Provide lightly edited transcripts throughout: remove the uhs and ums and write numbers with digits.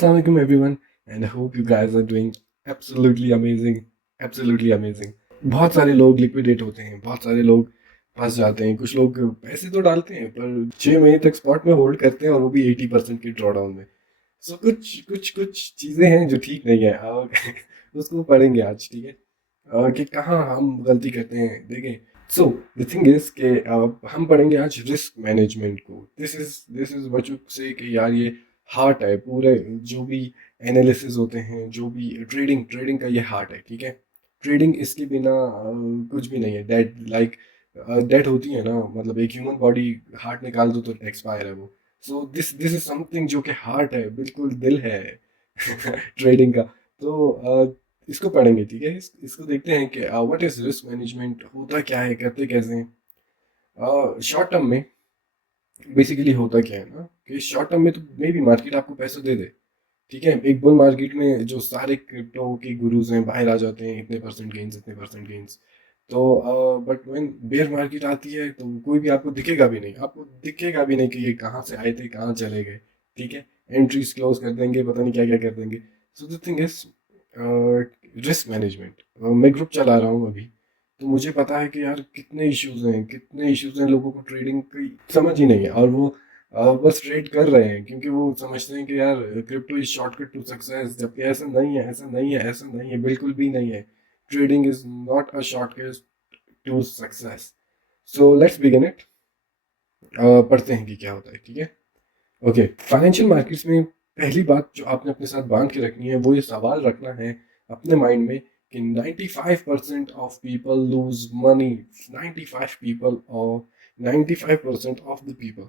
Assalamu alaikum everyone and I hope you guys are doing absolutely amazing, absolutely amazing. बहुत सारे लोग liquidate होते हैं, बहुत सारे लोग फंस जाते हैं, कुछ लोग पैसे तो डालते हैं पर 6 महीने तक स्पॉट में होल्ड करते हैं और वो भी 80% की ड्रॉडाउन में। सो कुछ चीज़ें हैं जो ठीक नहीं है और उसको पढ़ेंगे आज, ठीक है। कि कहाँ हम गलती करते हैं देखें। सो द थिंग इज कि हम पढ़ेंगे आज रिस्क मैनेजमेंट को। दिस इज व्हाट यू से कि यार ये हार्ट है पूरे, जो भी एनालिसिस होते हैं, जो भी ट्रेडिंग ट्रेडिंग का ये हार्ट है, ठीक है। ट्रेडिंग इसके बिना कुछ भी नहीं है। डेट लाइक डेट होती है ना, मतलब एक ह्यूमन बॉडी हार्ट निकाल दो तो एक्सपायर है वो। सो दिस इज समथिंग जो कि हार्ट है, बिल्कुल दिल है ट्रेडिंग का। तो इसको पढ़ेंगे, ठीक है। इसको देखते हैं कि व्हाट इज रिस्क मैनेजमेंट, होता क्या है, करते कैसे हैं। शॉर्ट टर्म में बेसिकली होता क्या है ना कि शॉर्ट टर्म में तो मे भी मार्केट आपको पैसे दे दे, ठीक है। एक बुल मार्केट में जो सारे क्रिप्टो के गुरुज हैं बाहर आ जाते हैं, इतने परसेंट गेन्स, इतने परसेंट गेन्स। तो बट व्हेन बेयर मार्केट आती है तो कोई भी आपको दिखेगा भी नहीं, आपको दिखेगा भी नहीं कि ये कहाँ से आए थे, कहाँ चले गए, ठीक है। एंट्रीज क्लोज कर देंगे, पता नहीं क्या क्या कर देंगे। So the thing is risk management. मैं ग्रुप चला रहा हूँ अभी, तो मुझे पता है कि यार कितने इश्यूज हैं, कितने इश्यूज हैं। लोगों को ट्रेडिंग की समझ ही नहीं है और वो बस ट्रेड कर रहे हैं क्योंकि वो समझते हैं कि यार crypto is shortcut to success, जबकि ऐसा नहीं है, ऐसा नहीं है, ऐसा नहीं है, बिल्कुल भी नहीं है। Trading is not a shortcut to success. So let's begin it. पढ़ते हैं कि क्या होता है, ठीक है। ओके, फाइनेंशियल मार्केट्स में पहली बात जो आपने अपने साथ बांध के रखनी है वो ये सवाल रखना है अपने माइंड में कि 95% of people lose money. 95 people और 95% of the people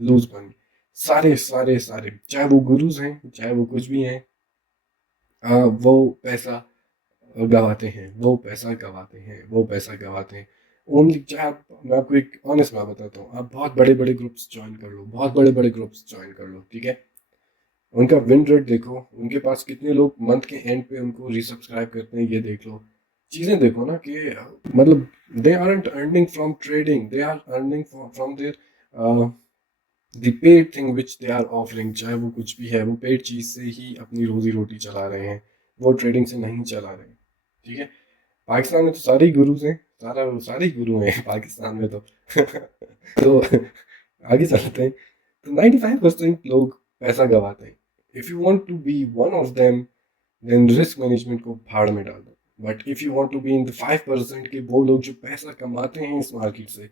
lose money. सारे सारे सारे, चाहे वो गुरुज हैं, चाहे वो कुछ भी हैं, वो पैसा गवाते हैं, वो पैसा गवाते हैं, वो पैसा गवाते हैं। ओनली चाहे आप, मैं आपको एक ऑनेस्ट बात बताता हूँ, आप बहुत बड़े बड़े ग्रुप्स ज्वाइन कर लो, बहुत बड़े बड़े ग्रुप्स ज्वाइन कर लो, ठीक है। उनका विन रेट देखो, उनके पास कितने लोग मंथ के एंड पे उनको रीसब्सक्राइब करते हैं, ये देख लो। चीज़ें देखो ना कि मतलब they aren't earning from trading, they are earning from their the paid thing which they are offering. चाहे वो कुछ भी है, वो पेड चीज़ से ही अपनी रोजी रोटी चला रहे हैं, वो ट्रेडिंग से नहीं चला रहे हैं, ठीक है। पाकिस्तान में तो सारे ही गुरुज हैं, सारे ही गुरु हैं पाकिस्तान में तो तो आगे चलते हैं। तो 95% लोग पैसा गवाते हैं। If you want to be one of them then risk management को भाड़ में डाल दो। But if you want to be in the 5% के वो लोग जो पैसा कमाते हैं इस मार्केट से,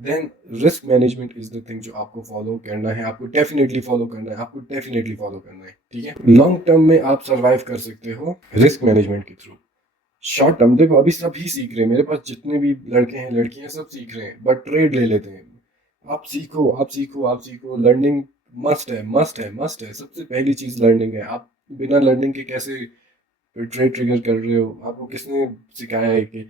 then risk management is the thing जो आपको फॉलो करना है, आपको डेफिनेटली फॉलो करना है, आपको डेफिनेटली फॉलो करना है, ठीक है। लॉन्ग टर्म में आप सर्वाइव कर सकते हो रिस्क मैनेजमेंट के थ्रू। शॉर्ट टर्म देखो, अभी सभी सीख रहे हैं, मेरे पास जितने भी लड़के हैं लड़कियां सब सीख रहे हैं, बट ट्रेड ले लेते हैं। आप सीखो, आप सीखो, आप सीखो। लर्निंग मस्ट है, मस्ट है, मस्ट है। सबसे पहली चीज लर्निंग है। आप बिना लर्निंग के कैसे ट्रेड ट्रिगर कर रहे हो? आपको किसने सिखाया है कि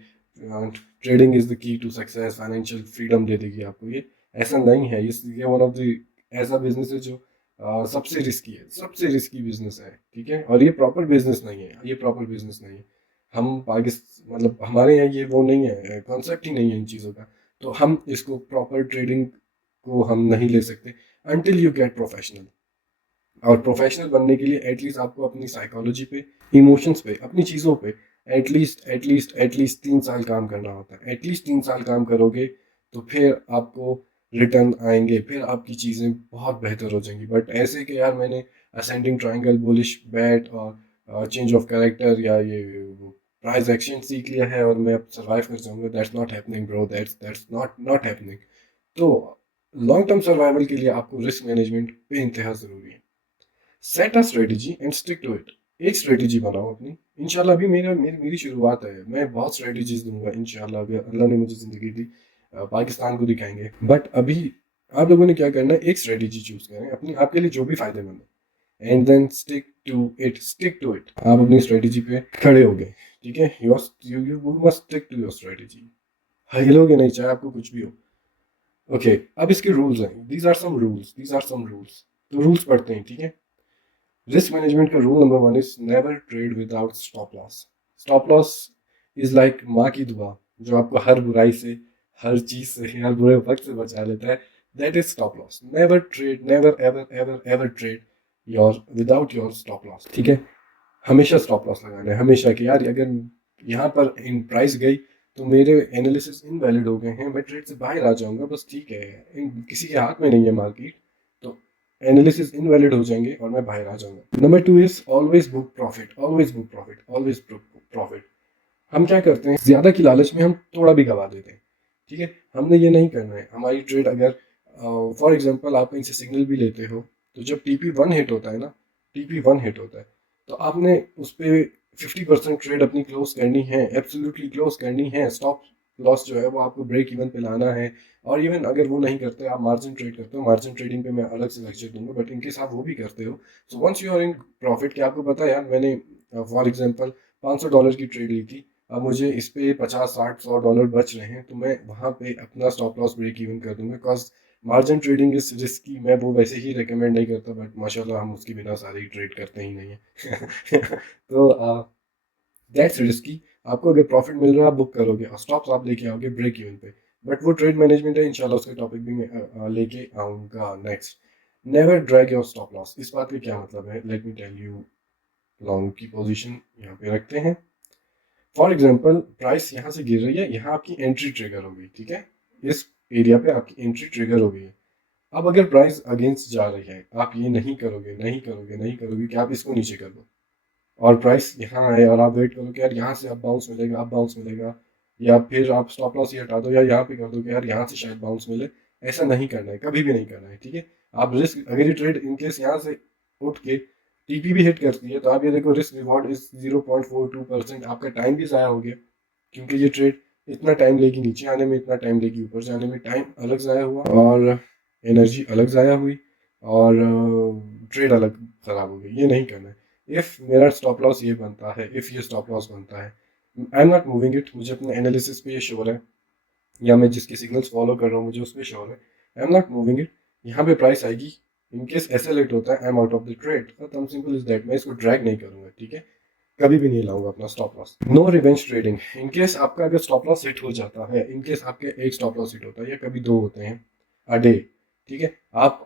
trading is the key to success, financial freedom दे देगी आपको? ये ऐसा नहीं है। ये वन ऑफ द ऐसा बिजनेस है जो सबसे रिस्की है, सबसे रिस्की बिजनेस है, ठीक है। और ये प्रॉपर बिजनेस नहीं है, ये प्रॉपर बिजनेस नहीं है। हम पाकिस्तान, मतलब हमारे यहाँ ये वो नहीं है, कॉन्सेप्ट ही नहीं है इन चीज़ों का। तो हम इसको प्रॉपर ट्रेडिंग को हम नहीं ले सकते अनटिल यू गेट प्रोफेशनल। और प्रोफेशनल बनने के लिए एटलीस्ट आपको अपनी साइकोलॉजी पे, इमोशंस पे, अपनी चीज़ों पे एटलीस्ट 3 साल काम करना होता है। एटलीस्ट 3 साल काम करोगे तो फिर आपको रिटर्न आएंगे, फिर आपकी चीज़ें बहुत बेहतर हो जाएंगी। बट ऐसे कि यार मैंने असेंडिंग ट्रायंगल, बुलिश बैट और चेंज ऑफ कैरेक्टर या ये प्राइस एक्शन सीख लिया है और मैं अब सर्वाइव कर जाऊंगा, that's not happening bro, that's not happening. तो लॉन्ग टर्म सर्वाइवल के लिए आपको रिस्क मैनेजमेंट पे इंतहा ज़रूरी है। Set a strategy and stick to it. एक स्ट्रेटजी बनाओ अपनी। इंशाल्लाह अभी मेरी शुरुआत है, मैं बहुत स्ट्रेटजीज दूंगा इंशाल्लाह, अगर अल्लाह ने मुझे ज़िंदगी दी। पाकिस्तान को दिखाएंगे, बट अभी आप लोगों ने क्या करना है, एक स्ट्रेटजी चूज करें अपनी, आपके लिए जो भी फायदेमंद है, and then stick to it. आप अपनी स्ट्रेटजी पे खड़े हो गए, ठीक है। You must stick to your strategy. हिलोगे नहीं चाहे आपको कुछ भी हो। ओके, अब इसके रूल्स हैं। These are some rules. तो रूल्स पढ़ते हैं, ठीक है। रिस्क मैनेजमेंट का rule number 1 is never trade without stop loss. Stop loss is like माँ की दुआ जो आपको हर बुराई से, हर चीज से, हर बुरे वक्त से बचा लेता है। That is stop loss. Never trade, never ever ever ever trade without your stop loss, ठीक है। हमेशा स्टॉप लॉस लगाना है, हमेशा कि यार अगर यहाँ पर इन प्राइस गई तो मेरे एनालिसिस इनवैलिड हो गए हैं, मैं ट्रेड से बाहर आ जाऊंगा, बस ठीक है, किसी के हाथ में नहीं है मार्केट, तो एनालिसिस इनवैलिड हो जाएंगे और मैं बाहर आ जाऊंगा। Number 2 is always book profit, always book profit, always profit. हम क्या करते हैं, ज्यादा की लालच में हम थोड़ा भी गवा देते हैं, ठीक है। हमने ये नहीं करना है। हमारी ट्रेड अगर फॉर एग्जांपल आप कहीं से सिग्नल भी लेते हो, तो जब TP1 हिट होता है ना, TP1 हिट होता है, तो आपने उस पर 50% ट्रेड अपनी क्लोज करनी है, एब्सोल्युटली क्लोज करनी है। स्टॉप लॉस जो है वो आपको ब्रेक इवन पे लाना है। और इवन अगर वो नहीं करते, आप मार्जिन ट्रेड करते हो, मार्जिन ट्रेडिंग पे मैं अलग से लेक्चर दूंगा, बट इनकेस आप वो भी करते हो, so once you are in profit, क्या आपको पता है यार, मैंने फॉर एग्जांपल $500 की ट्रेड ली थी, अब मुझे इस पे 50 60 100 डॉलर बच रहे हैं, तो मैं वहाँ पे अपना स्टॉप लॉस ब्रेक इवन कर दूंगा। Because margin trading is risky, मैं वो वैसे ही रिकमेंड नहीं करता, बट माशाल्लाह हम उसके बिना सारी ट्रेड करते ही नहीं है। तो दैट्स रिस्की। आपको अगर प्रॉफिट मिल रहा है आप बुक करोगे और स्टॉप्स आप लेके आओगे ब्रेक इवन पे, बट वो ट्रेड मैनेजमेंट है, इंशाल्लाह उसका टॉपिक भी मैं लेके आऊँगा next. Never drag your stop loss. इस बात का क्या मतलब है, let me tell you. Long की पोजीशन यहाँ पे रखते हैं। फॉर एग्जाम्पल प्राइस यहाँ से गिर रही है, यहाँ आपकी एंट्री ट्रिगर हो गई, ठीक है, इस एरिया पे आपकी एंट्री ट्रिगर हो गई है। अब अगर प्राइस अगेंस्ट जा रही है, आप ये नहीं करोगे, नहीं करोगे, नहीं करोगे कि आप इसको नीचे कर दो और प्राइस यहाँ आए और आप वेट करो कि यार यहाँ से अब बाउंस मिलेगा, अब बाउंस मिलेगा, या फिर आप स्टॉप लॉस ही हटा दो या यहाँ पे कर दो कि यार यहाँ से शायद बाउंस मिले। ऐसा नहीं करना है, कभी भी नहीं करना है, ठीक है। आप रिस्क, अगर ये ट्रेड इनकेस यहाँ से उठ के TP भी हिट करती है, तो आप ये देखो रिस्क रिवॉर्ड इज 0.42%, आपका टाइम भी ज़ाया हो गया, क्योंकि ये ट्रेड इतना टाइम लेगी नीचे आने में, इतना टाइम लेगी ऊपर जाने में, टाइम अलग ज़ाया हुआ और एनर्जी अलग ज़ाया हुई और ट्रेड अलग ख़राब हो गई। ये नहीं करना है। इफ़ मेरा स्टॉप लॉस ये बनता है, इफ़ ये स्टॉप लॉस बनता है, I am not moving it, मुझे अपने एनालिसिस पे ये श्योर है, या मैं जिसके सिग्नल्स फॉलो कर रहा हूँ मुझे उस पर श्योर है, I am not moving it. यहाँ पे प्राइस आएगी, इनकेस ऐसा लेट होता है, I am out of the trade, खत्म, सिंपल इज दैट। मैं इसको ड्रैग नहीं करूंगा, ठीक है, कभी भी नहीं लाऊंगा अपना stop loss. No revenge trading. In case आपका अगर स्टॉप लॉस हिट हो जाता है, इनकेस आपके एक स्टॉप लॉस हिट होता है या कभी दो होते हैं अ डे, ठीक है, आप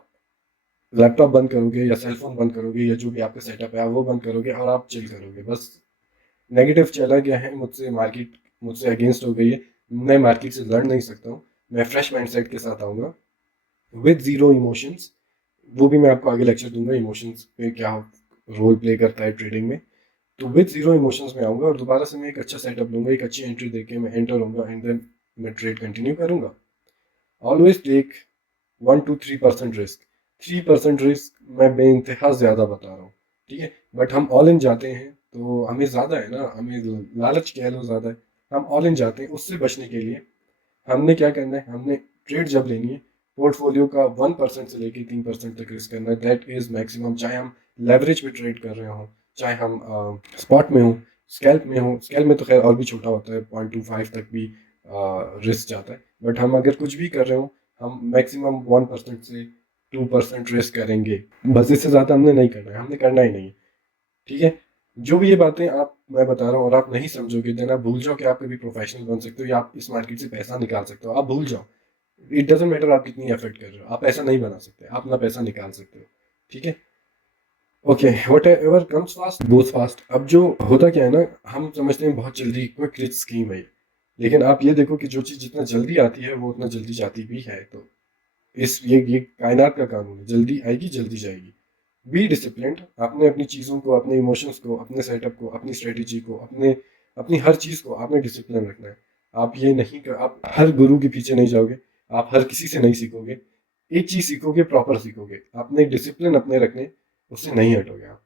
लैपटॉप बंद करोगे या सेलफोन बंद करोगे या जो भी आपका सेटअप है वो बंद करोगे और आप चिल करोगे, बस नेगेटिव चला गया है मुझसे, मार्केट मुझसे अगेंस्ट हो गई है, मैं मार्केट से लड़ नहीं सकता हूँ, मैं फ्रेश माइंडसेट के साथ आऊँगा विद जीरो इमोशंस। वो भी मैं आपको आगे लेक्चर दूंगा, इमोशंस पे क्या रोल प्ले करता है ट्रेडिंग में। तो विद जीरो इमोशंस में आऊँगा और दोबारा से मैं एक अच्छा सेटअप लूंगा, एक अच्छी एंट्री देके मैं एंटर होऊंगा एंड देन मैं ट्रेड कंटिन्यू करूंगा। Always take 1 to 3% risk. 3% risk मैं बेइंतहा ज़्यादा बता रहा हूँ, ठीक है, बट हम ऑल इन जाते हैं तो हमें ज़्यादा है ना, हमें लालच कह लो ज़्यादा है, हम ऑल इन जाते हैं। उससे बचने के लिए हमने क्या करना है, हमने ट्रेड जब लेनी है, पोर्टफोलियो का 1% से लेके 3% तक रिस्क करना है, दैट इज मैक्सिमम। चाहे हम लेवरेज पे ट्रेड कर रहे हो, चाहे हम स्पॉट में हो, स्कैल्प में हो, स्कैल्प में तो खैर और भी छोटा होता है, 0.25 तक भी रिस्क जाता है, बट हम अगर कुछ भी कर रहे हो, हम मैक्सिमम 1% से 2% रिस्क करेंगे, बस इससे ज़्यादा हमने नहीं करना है, हमने करना ही नहीं है, ठीक है। जो भी ये बातें आप मैं बता रहा हूँ और आप नहीं समझोगे, देन आप भूल जाओ कि आप कभी प्रोफेशनल बन सकते हो या आप इस मार्केट से पैसा निकाल सकते हो, आप भूल जाओ। इट डजेंट मैटर आप कितनी एफर्ट कर रहे हो, आप पैसा नहीं बना सकते, आप ना पैसा निकाल सकते हो, ठीक है। Okay, what ever comes fast goes fast. अब जो होता क्या है ना, हम समझते हैं बहुत जल्दी क्विक रिच स्कीम है, लेकिन आप ये देखो कि जो चीज़ जितना जल्दी आती है वो उतना जल्दी जाती भी है। तो इस ये कायनात का कानून है, जल्दी आएगी जल्दी जाएगी। Be disciplined. आपने अपनी चीज़ों को, अपने इमोशंस को, अपने सेटअप को, अपनी स्ट्रेटेजी को, अपनी हर चीज़ को आपने डिसिप्लिन रखना है। आप ये नहीं कर, आप हर गुरु के पीछे नहीं जाओगे, आप हर किसी से नहीं सीखोगे, एक चीज़ सीखोगे, प्रॉपर सीखोगे, आपने डिसिप्लिन अपने रखने, उससे नहीं हटोगे आप।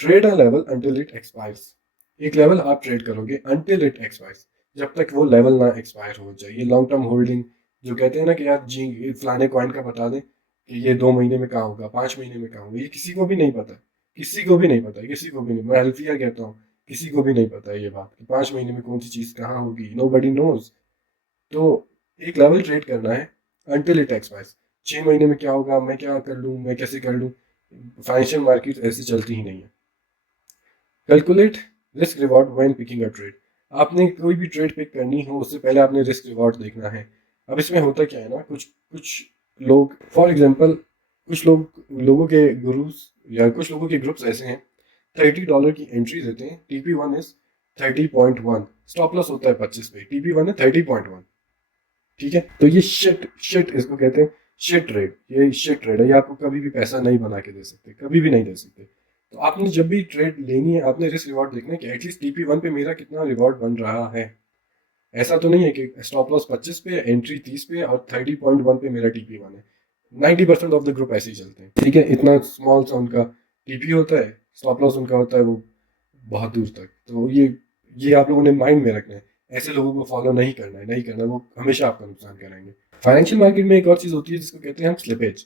Trade a level until it expires. एक लेवल आप ट्रेड करोगे अंटिल इट एक्सपायर्स, जब तक वो लेवल ना एक्सपायर हो जाए। ये लॉन्ग टर्म होल्डिंग जो कहते हैं ना कि यार जी फलाने कॉइन का बता दें कि ये 2 महीने में कहाँ होगा, 5 महीने में कहाँ होगा, ये किसी को भी नहीं पता, किसी को भी नहीं पता, किसी को भी नहीं। मैं अल्फिया कहता हूँ, किसी को भी नहीं पता है ये बात कि 5 महीने में कौन सी चीज़ कहाँ होगी, नो बडी नोज। तो एक लेवल ट्रेड करना है अंटिल इट एक्सपायर्स। 6 महीने में क्या होगा, मैं क्या कर लूँ, मैं कैसे कर लूँ, फाइनेंशियल मार्केट ऐसे चलती ही नहीं है। Calculate risk reward when picking a trade. आपने कोई भी ट्रेड पिक करनी हो उससे पहले आपने रिस्क रिवॉर्ड देखना है। अब इसमें होता क्या है ना, कुछ कुछ लोग फॉर एग्जांपल कुछ लोगों के गुरुस या कुछ लोगों के ग्रुप्स ऐसे हैं, $30 की एंट्री देते हैं, TP1 इज 30.1, स्टॉप लॉस होता है 25 पे, TP1 है 30.1। ठीक है, तो ये शिट शिट इसको कहते हैं, शिट ट्रेड, ये शिट ट्रेड है, ये आपको कभी भी पैसा नहीं बना के दे सकते, कभी भी नहीं दे सकते। तो आपने जब भी ट्रेड लेनी है, आपने रिस्क रिवॉर्ड देखना है कि एटलीस्ट TP1 पे मेरा कितना रिवॉर्ड बन रहा है। ऐसा तो नहीं है कि स्टॉप लॉस 25 पे, एंट्री 30 पे और 30.1 पे मेरा TP1 है। 90% ऑफ द ग्रुप ऐसे ही चलते हैं। ठीक है, इतना स्मॉल सा उनका TP होता है, स्टॉप लॉस उनका होता है वो बहुत दूर तक। तो ये आप लोगों ने माइंड में रखना है, ऐसे लोगों को फॉलो नहीं करना है, नहीं करना, वो हमेशा आपका नुकसान करेंगे। फाइनेंशियल मार्केट में एक और चीज होती है जिसको कहते हैं हम स्लिपेज।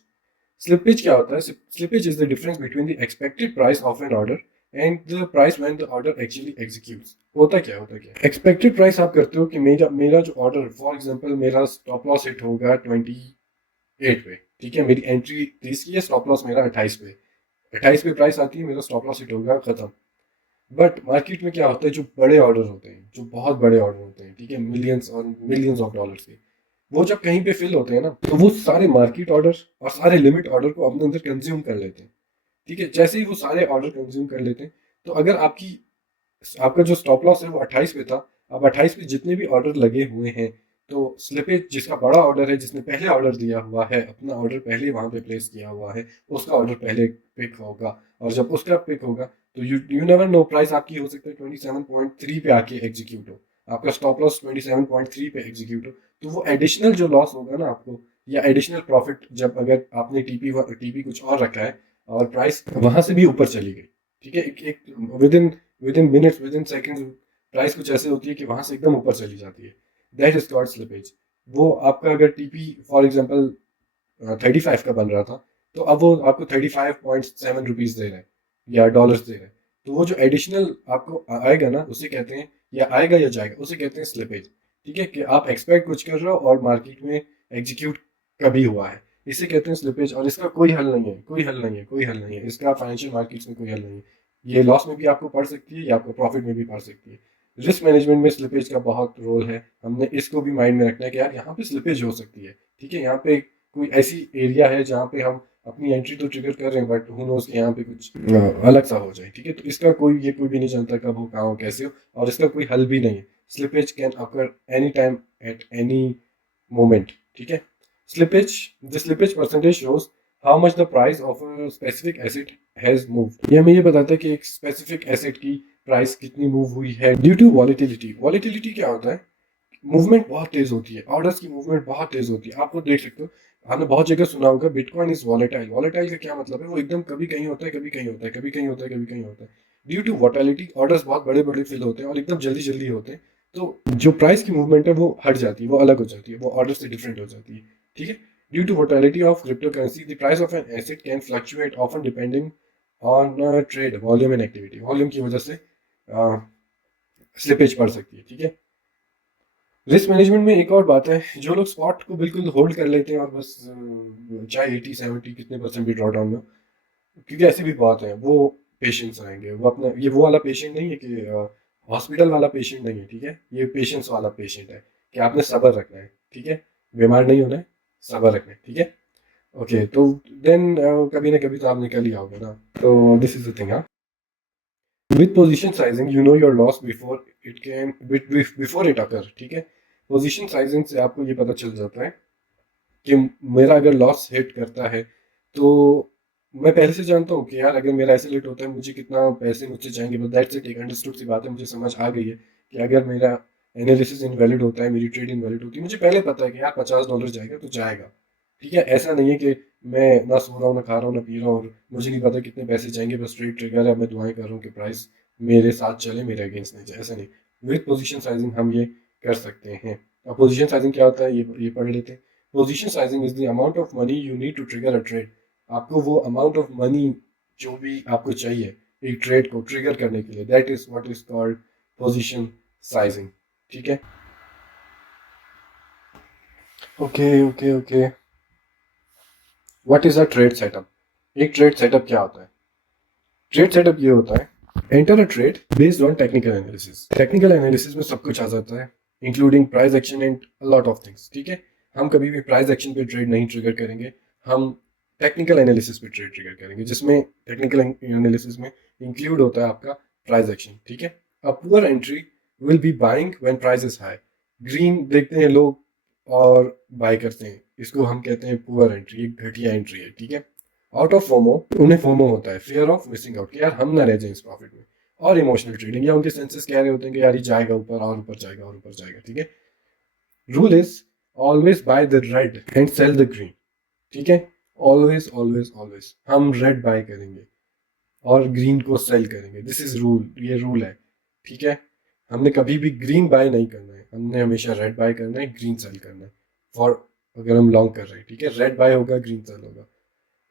स्लिपेज क्या होता है? Slippage is the difference between the expected price of an order and the price when the order actually executes. होता क्या एक्सपेक्टेड प्राइस आप करते हो कि मेरा मेरा जो ऑर्डर, फॉर एग्जांपल मेरा स्टॉप लॉस हिट होगा 28 पे, ठीक है, मेरी एंट्री 30 की है, स्टॉप लॉस मेरा 28 पे, 28 पे प्राइस आती है, मेरा स्टॉप लॉस हिट होगा, खत्म। बट मार्केट में क्या होता है, जो बड़े ऑर्डर होते हैं, जो बहुत बड़े ऑर्डर होते हैं, ठीक है, मिलियंस और मिलियंस ऑफ डॉलर्स के, वो जब कहीं पे फिल होते हैं ना, तो वो सारे मार्केट ऑर्डर और सारे लिमिट ऑर्डर को अपने अंदर कंज्यूम कर लेते हैं। ठीक है, जैसे ही वो सारे ऑर्डर कंज्यूम कर लेते हैं, तो अगर आपका जो स्टॉप लॉस है वो 28 पे था, अब 28 पे जितने भी ऑर्डर लगे हुए हैं, तो स्लिपेज जिसका बड़ा ऑर्डर है, जिसने पहले ऑर्डर दिया हुआ है, अपना ऑर्डर पहले वहां पे प्लेस किया हुआ है, उसका ऑर्डर पहले पिक होगा। और जब उसका पिक होगा, तो यू नेवर नो, प्राइस आपकी हो सकता है 27.3 पे आके एग्जीक्यूट हो, आपका स्टॉप लॉस 27.3 पे एग्जीक्यूट हो, तो वो एडिशनल जो लॉस होगा ना आपको, या एडिशनल प्रॉफिट, जब अगर आपने टीपी कुछ और रखा है और प्राइस वहां से भी ऊपर चली गई, ठीक है, with in minutes, with in seconds, price कुछ ऐसे होती है कि वहां से एकदम ऊपर चली जाती है, दैट इज कॉल्ड स्लिपेज। वो आपका अगर TP फॉर एग्जांपल 35 का बन रहा था, तो अब वो आपको 35.7 रुपीज दे रहा है या डॉलर्स दे रहा है, तो वो जो एडिशनल आपको आएगा ना, उसे कहते हैं, या आएगा या जाएगा, उसे कहते हैं स्लिपेज। ठीक है, कि आप एक्सपेक्ट कुछ कर रहे हो और मार्केट में एग्जीक्यूट कभी हुआ है, इसे कहते हैं स्लिपेज। और इसका कोई हल नहीं है, कोई हल नहीं है, कोई हल नहीं है इसका, फाइनेंशियल मार्केट्स में कोई हल नहीं है। ये लॉस में भी आपको पड़ सकती है, या आपको प्रॉफिट में भी पड़ सकती है। रिस्क मैनेजमेंट में स्लिपेज का बहुत रोल है, हमने इसको भी माइंड में रखना है कि यार यहाँ पे स्लिपेज हो सकती है। ठीक है, यहाँ पे कोई ऐसी एरिया है जहाँ पे हम अपनी एंट्री तो ट्रिगर कर रहे हैं, बट हु नोस कि यहाँ पे कुछ अलग सा हो जाए। ठीक है, तो इसका कोई भी नहीं जानता कब हो, कहाँ हो, कैसे हो, और इसका कोई हल भी नहीं है। Slippage can occur any time at any moment. ठीक है, slippage the slippage percentage shows how much the price of a specific asset has moved. ये हमें ये बताता है कि एक स्पेसिफिक एसेट की प्राइस कितनी मूव हुई है ड्यू टू वॉलिटिलिटी। वॉलिटिलिटी क्या होता है? मूवमेंट बहुत तेज होती है, ऑर्डर्स की मूवमेंट बहुत तेज होती है, आपको देख सकते हो, आपने बहुत जगह सुना होगा बिटकॉइन इज वॉलेटाइल। वॉलेटाइल का क्या मतलब है? वो एकदम कभी कहीं होता है, कभी कहीं होता है, कभी कहीं होता है, कभी कहीं होता है। ड्यू टू वॉलेटिलिटी ऑर्डर्स बहुत बड़े बड़े फिल होते हैं और एकदम जल्दी जल्दी होते हैं, तो जो प्राइस की मूवमेंट है वो हट जाती है, वो अलग हो जाती है, वो ऑर्डर से डिफरेंट हो जाती है। ठीक है, due to volatility of crypto currency the price of an asset can fluctuate often depending on trade volume and activity. Volume की वजह से स्लिपेज पड़ सकती है। ठीक है, रिस्क मैनेजमेंट में एक और बात है, जो लोग स्पॉट को बिल्कुल होल्ड कर लेते हैं और बस चाहे 80 70 कितने परसेंट भी ड्रॉ डाउन हो, क्योंकि ऐसे भी बहुत हैं, वो पेशेंस रहेंगे, वो अपना, ये वो वाला पेशेंट नहीं है कि हॉस्पिटल वाला पेशेंट नहीं है। ठीक है, ये पेशेंस वाला पेशेंट है कि आपने सब्र रखना है। ठीक है, बीमार नहीं होना है, सब्र रखना है। ठीक है, ओके, तो देन कभी ना कभी तो आप निकल ही आओगे ना, तो दिस इज द थिंग। हाँ, with position sizing you know your loss before it can before it occur. ठीक है, पोजीशन साइजिंग से आपको ये पता चल जाता है कि मेरा अगर लॉस हिट करता है, तो मैं पहले से जानता हूँ कि यार अगर मेरा ऐसे लेट होता है, मुझे कितना पैसे मुझसे जाएंगे, बस दैट्स इट, एक अंडरस्टूड सी बात है, मुझे समझ आ गई है कि अगर मेरा एनालिसिस इनवैलिड होता है, मेरी ट्रेड इनवैलिड होती है, मुझे पहले पता है कि यार $50 जाएगा तो जाएगा। ठीक है, ऐसा नहीं है कि मैं ना सो रहा हूँ, ना खा रहा हूँ, ना पी रहा हूँ, और मुझे नहीं पता कितने पैसे जाएंगे, बस ट्रेड ट्रिगर है, मैं दुआएं कर रहा हूँ कि प्राइस मेरे साथ चले, मेरे अगेंस्ट नहीं जाए, ऐसा नहीं। विद पोजीशन साइजिंग हम ये कर सकते हैं। अब पोजीशन साइजिंग क्या होता है, ये पढ़ लेते हैं। Position sizing is the amount of money you need to trigger a trade. आपको वो अमाउंट ऑफ मनी जो भी आपको चाहिए एक ट्रेड को ट्रिगर करने के लिए, that is what is called position sizing. ठीक है, okay okay okay, what is a trade setup? एक ट्रेड सेटअप क्या होता है? ट्रेड सेटअप ये होता है, enter a trade based on technical analysis. Technical analysis में सब कुछ आ जाता है, including price action and lot of things. ठीक है, हम कभी भी प्राइस एक्शन पे ट्रेड नहीं ट्रिगर करेंगे, हम टेक्निकल एनालिसिस पे ट्रेड ट्रिगर करेंगे, जिसमें टेक्निकल एनालिसिस में इंक्लूड होता है आपका प्राइस एक्शन, ठीक है। A poor entry will be buying when price is high. Green देखते हैं लोग और बाय करते हैं, इसको हम कहते हैं पुअर एंट्री, एक घटिया एंट्री है, ठीक है। आउट ऑफ फोमो, उन्हें फोमो होता है, फियर ऑफ मिसिंग आउट, कि यार हम ना रह जाए इस प्रॉफिट में। और इमोशनल ट्रेडिंग, या उनके सेंसेस कह रहे होते हैं कि यार ये जाएगा ऊपर और ऊपर जाएगा और ऊपर जाएगा, ठीक है। Rule is always buy the red and sell the green, ठीक है। ऑलवेज ऑलवेज ऑलवेज हम रेड बाय करेंगे और ग्रीन को सेल करेंगे, दिस इज रूल, ये रूल है, ठीक है। हमने कभी भी ग्रीन बाय नहीं करना है, हमने हमेशा रेड बाय करना है, ग्रीन सेल करना है। फॉर अगर हम लॉन्ग कर रहे हैं, ठीक है, रेड बाय होगा, ग्रीन सेल होगा।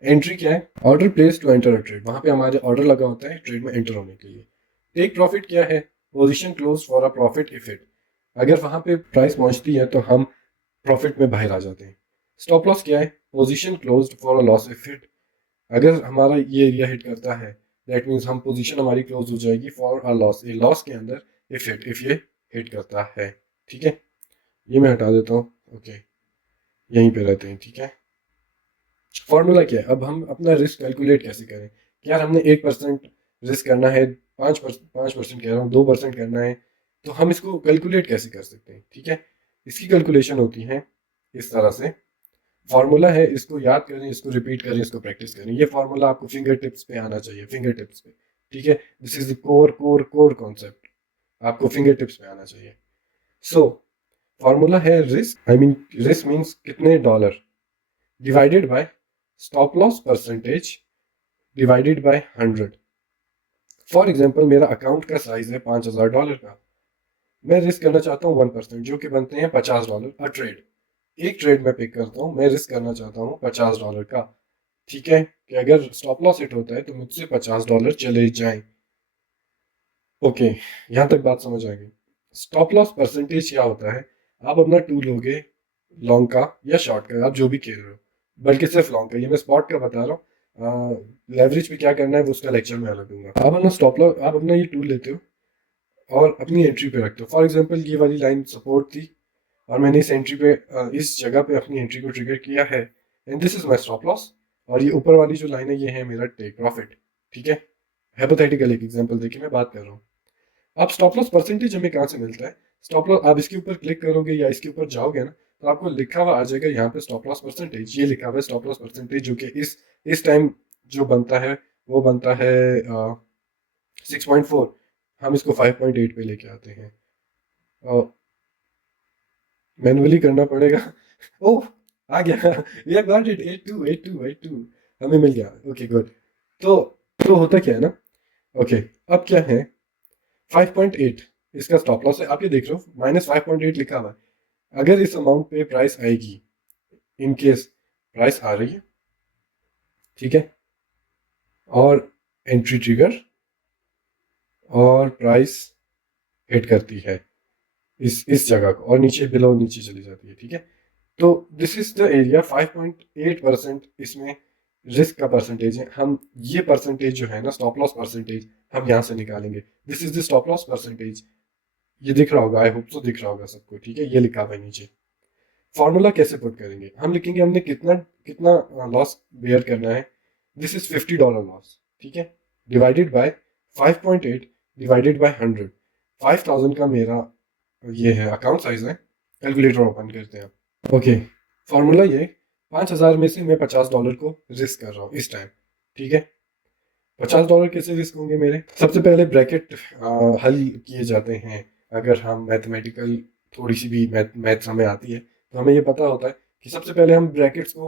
एंट्री क्या है? Order place to enter a trade, वहां पे हमारे ऑर्डर लगा होता है ट्रेड में एंटर होने के लिए। टेक प्रॉफिट क्या है? Position close for a profit if it, अगर वहां पे प्राइस पहुंचती है तो हम प्रॉफिट में बाहर आ जाते हैं। स्टॉप लॉस क्या है? Position closed for a loss if it, अगर हमारा ये एरिया हिट करता है दैट मीन्स हम पोजीशन हमारी क्लोज हो जाएगी for a loss, A loss के अंदर इफ ये हिट करता है, ठीक है। ये मैं हटा देता हूँ, ओके, यहीं पे रहते हैं, ठीक है। फॉर्मूला क्या है? अब हम अपना रिस्क कैलकुलेट कैसे करें कि यार हमने 1% रिस्क करना है, 5% कह रहा हूँ, 2% करना है, तो हम इसको कैलकुलेट कैसे कर सकते हैं, ठीक है। इसकी कैलकुलेशन होती है इस तरह से, फॉर्मूला है, इसको याद करें, इसको रिपीट करें, इसको प्रैक्टिस करें। ये फॉर्मूला आपको फिंगर टिप्स पे आना चाहिए, फिंगर टिप्स पे, ठीक है। This is the core core core concept, आपको फिंगर टिप्स पे आना चाहिए। सो फॉर्मूला है risk, I mean risk means कितने dollar, divided by stop loss percentage divided by 100। For example मेरा अकाउंट का साइज है $5000 का, मैं रिस्क करना चाहता हूँ 1%, जो कि बनते हैं $50 अ ट्रेड। एक ट्रेड में पिक करता हूँ, मैं रिस्क करना चाहता हूँ $50 का, ठीक है, कि अगर स्टॉप लॉस हिट होता है तो मुझसे $50 चले जाएं। ओके, यहाँ तक बात समझ आ गई। स्टॉप लॉस परसेंटेज क्या होता है? आप अपना टू लोगे, लॉन्ग का या शॉर्ट का, आप जो भी खेल रहे हो, बल्कि सिर्फ लॉन्ग का, ये मैं स्पॉट का बता रहा हूँ। लेवरेज पे क्या करना है वो उसका लेक्चर में अलग दूंगा। आप अपना स्टॉप लॉस, आप अपना ये टूल लेते हो और अपनी एंट्री पे रखते हो। फॉर एग्जाम्पल ये वाली लाइन सपोर्ट थी और मैंने इस एंट्री पे इस जगह पे अपनी एंट्री को ट्रिगर किया है, and this is my stop loss. और ये ऊपर वाली जो लाइन है ये है मेरा टेक प्रॉफिट, ठीक है। हाइपोथेटिकल एक एग्जांपल देके मैं बात कर रहा हूँ। अब स्टॉप लॉस परसेंटेज हमें कहाँ से मिलता है? स्टॉप लॉस आप इसके ऊपर क्लिक करोगे या इसके ऊपर जाओगे ना, तो आपको लिखा हुआ आ जाएगा यहाँ पे स्टॉप लॉस परसेंटेज, ये लिखा हुआ है स्टॉप लॉस परसेंटेज, जो कि इस टाइम जो बनता है वो बनता है 6.4, हम इसको 5.8 पे लेके आते हैं, मैनुअली करना पड़ेगा। ओह, आ गया, वी हैव गॉट इट, 82 हमें मिल गया, ओके गुड। तो होता क्या है ना, ओके, अब क्या है, 5.8 इसका स्टॉप लॉस है, आप ये देख रहे हो -5.8 लिखा हुआ है। अगर इस अमाउंट पे प्राइस आएगी, इन केस प्राइस आ रही है, ठीक है, और एंट्री ट्रिगर और प्राइस हिट करती है इस जगह को और नीचे बिलो नीचे चली जाती है, ठीक है। तो दिस इज द एरिया, 5.8% इसमें रिस्क का परसेंटेज है। हम ये परसेंटेज जो है ना स्टॉप लॉस परसेंटेज, हम यहाँ से निकालेंगे। This is the stop loss percentage, ये दिख रहा होगा, आई होप सो दिख रहा होगा सबको, ठीक है, ये लिखा हुआ है नीचे। फॉर्मूला कैसे पुट करेंगे? हम लिखेंगे हमने कितना कितना लॉस बेयर करना है, दिस इज $50 लॉस, ठीक है, डिवाइडेड बाय 5.8 डिवाइडेड बाय 100। 5000 का मेरा ये है अकाउंट साइज है, कैलकुलेटर ओपन करते हैं। ओके, फॉर्मूला ये, 5000 में से मैं $50 को रिस्क कर रहा हूँ इस टाइम, ठीक है। $50 कैसे रिस्क होंगे मेरे? सबसे पहले ब्रैकेट हल किए जाते हैं। अगर हम मैथमेटिकल थोड़ी सी भी मैथ्स हमें आती है तो हमें ये पता होता है कि सबसे पहले हम ब्रैकेट्स को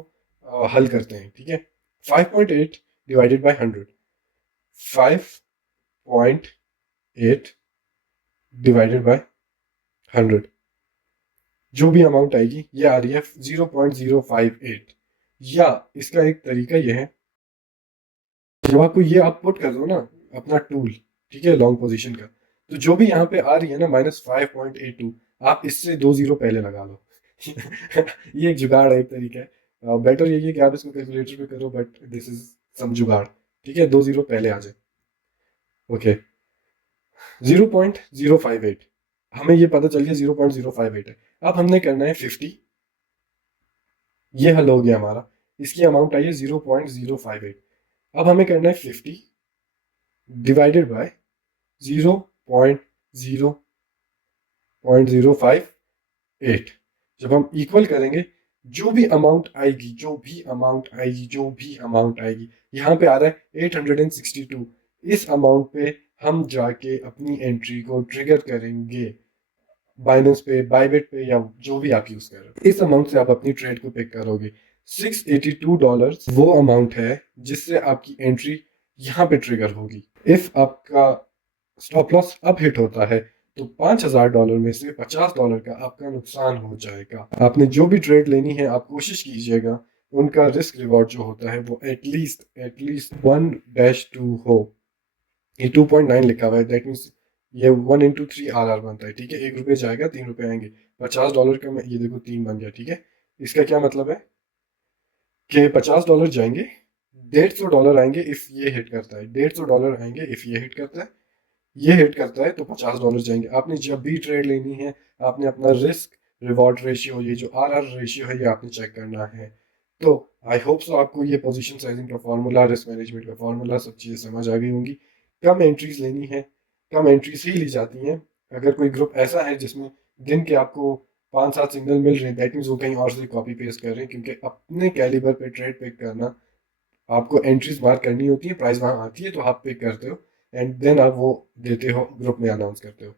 हल करते हैं, ठीक है। 5.8 डिवाइडेड बाय 100, 5.8 डिवाइडेड बाय 100, जो भी अमाउंट आएगी ये आ रही है 0.058। या इसका एक तरीका ये है, जब आपको ये आप पुट कर दो ना अपना टूल, ठीक है, लॉन्ग पोजीशन का, तो जो भी यहाँ पे आ रही है ना -5.82, आप इससे 2 जीरो पहले लगा लो। ये एक जुगाड़ है, एक तरीका है। बेटर यही है कि आप इसको कैलकुलेटर पे करो, बट दिस इज सम जुगाड़, ठीक है, 2 जीरो पहले आ जाए। ओके, 0.058, हमें ये पता चल गया 0.058 है। अब हमने करना है 50, ये हल हो गया हमारा। इसकी अमाउंट आई है 0.058। अब हमें करना है 50 डिवाइडेड बाय 0.058। जब हम इक्वल करेंगे, जो भी अमाउंट आएगी, यहाँ पे आ रहा है 862, इस अमाउंट पे हम जाके अपनी एंट्री को ट्रिगर करेंगे बाइनेंस पे, बायबिट पे, या जो भी आप यूज कर रहे हो। इस अमाउंट से आप अपनी ट्रेड को पिक करोगे। $682 वो अमाउंट है जिससे आपकी एंट्री यहाँ पे ट्रिगर होगी। इफ आपका स्टॉप लॉस अब हिट होता है तो $5000 में से $50 का आपका नुकसान हो जाएगा। आपने जो भी ट्रेड लेनी है, आप कोशिश कीजिएगा उनका रिस्क रिवॉर्ड जो होता है वो एटलीस्ट 1-2 हो। ये 2.9 लिखा हुआ है, दैट मीन्स ये 1 into 3 RR बनता है, ठीक है। ₹1 जाएगा, ₹3 आएंगे। $50 का, मैं ये देखो 3 बन गया, ठीक है। इसका क्या मतलब है कि $50 जाएंगे, $150 आएंगे इफ ये हिट करता है, $150 आएंगे इफ ये हिट करता है, ये हिट करता है तो $50 जाएंगे। आपने जब भी ट्रेड लेनी है, आपने अपना रिस्क रिवॉर्ड रेशियो, ये जो RR रेशियो है, ये आपने चेक करना है। तो आई होप सो आपको ये पोजीशन साइजिंग का फार्मूला, रिस्क मैनेजमेंट का फार्मूला, सब चीज़ें समझ आ गई होंगी। कम एंट्रीज लेनी है, कम एंट्रीज ही ली जाती हैं। अगर कोई ग्रुप ऐसा है जिसमें दिन के आपको 5-7 सिग्नल मिल रहे हैं, दैट मीन्स वो कहीं और से कॉपी पेस्ट कर रहे हैं, क्योंकि अपने कैलिबर पे ट्रेड पिक करना, आपको एंट्रीज मार्क करनी होती है, प्राइस वहाँ आती है तो आप पिक करते हो एंड देन आप वो देते हो, ग्रुप में अनाउंस करते हो।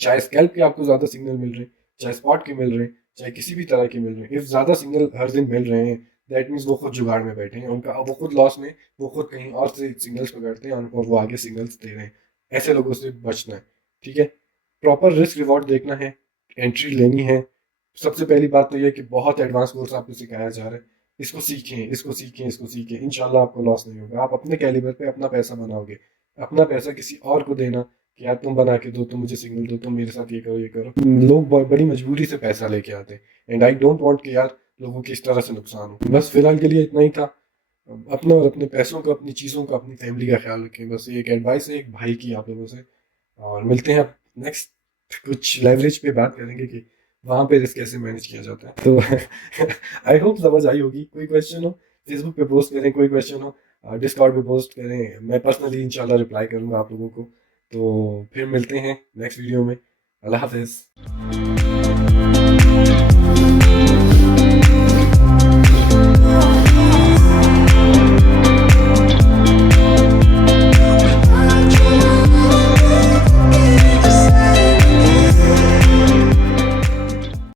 चाहे स्कैल्प के आपको ज़्यादा सिग्नल मिल रहे हैं, चाहे स्पॉट के मिल रहे हैं, चाहे किसी भी तरह के मिल रहे हैं, इफ ज़्यादा सिग्नल हर दिन मिल रहे हैं, दैट मीन्स वो खुद जुगाड़ में बैठे हैं, उनका वो खुद लॉस में, वो खुद कहीं और से सिग्नल्स पकड़ते हैं और वो आगे सिग्नल्स दे रहे हैं। ऐसे लोगों से बचना है, ठीक है। प्रॉपर रिस्क रिवॉर्ड देखना है, एंट्री लेनी है। सबसे पहली बात तो यह कि बहुत एडवांस कोर्स आपको सिखाया जा रहा है, इसको सीखें, इसको सीखें, इसको सीखें। इंशाल्लाह आपको लॉस नहीं होगा। आप अपने कैलिबर पे अपना पैसा बनाओगे। अपना पैसा किसी और को देना कि यार तुम बना के दो, तुम मुझे सिग्नल दो, तुम मेरे साथ ये करो, ये करो, लोग बड़ी मजबूरी से पैसा लेके आते हैं। एंड आई डोंट वांट कि यार लोगों की इस तरह से नुकसान हो। बस फिलहाल के लिए इतना ही था। अपना और अपने पैसों का, अपनी चीज़ों का, अपनी फैमिली का ख्याल रखें। बस एक एडवाइस है एक भाई की आप लोगों से। और मिलते हैं अब नेक्स्ट कुछ लेवरेज पे बात करेंगे कि वहाँ पे रिस्क कैसे मैनेज किया जाता है। तो आई होप समझ आई होगी। कोई क्वेश्चन हो फेसबुक पे पोस्ट करें, कोई क्वेश्चन हो डिस्कॉर्ड पे पोस्ट करें, मैं पर्सनली इंशाल्लाह रिप्लाई करूँगा आप लोगों को। तो फिर मिलते हैं नेक्स्ट वीडियो में। अल्लाह हाफिज़।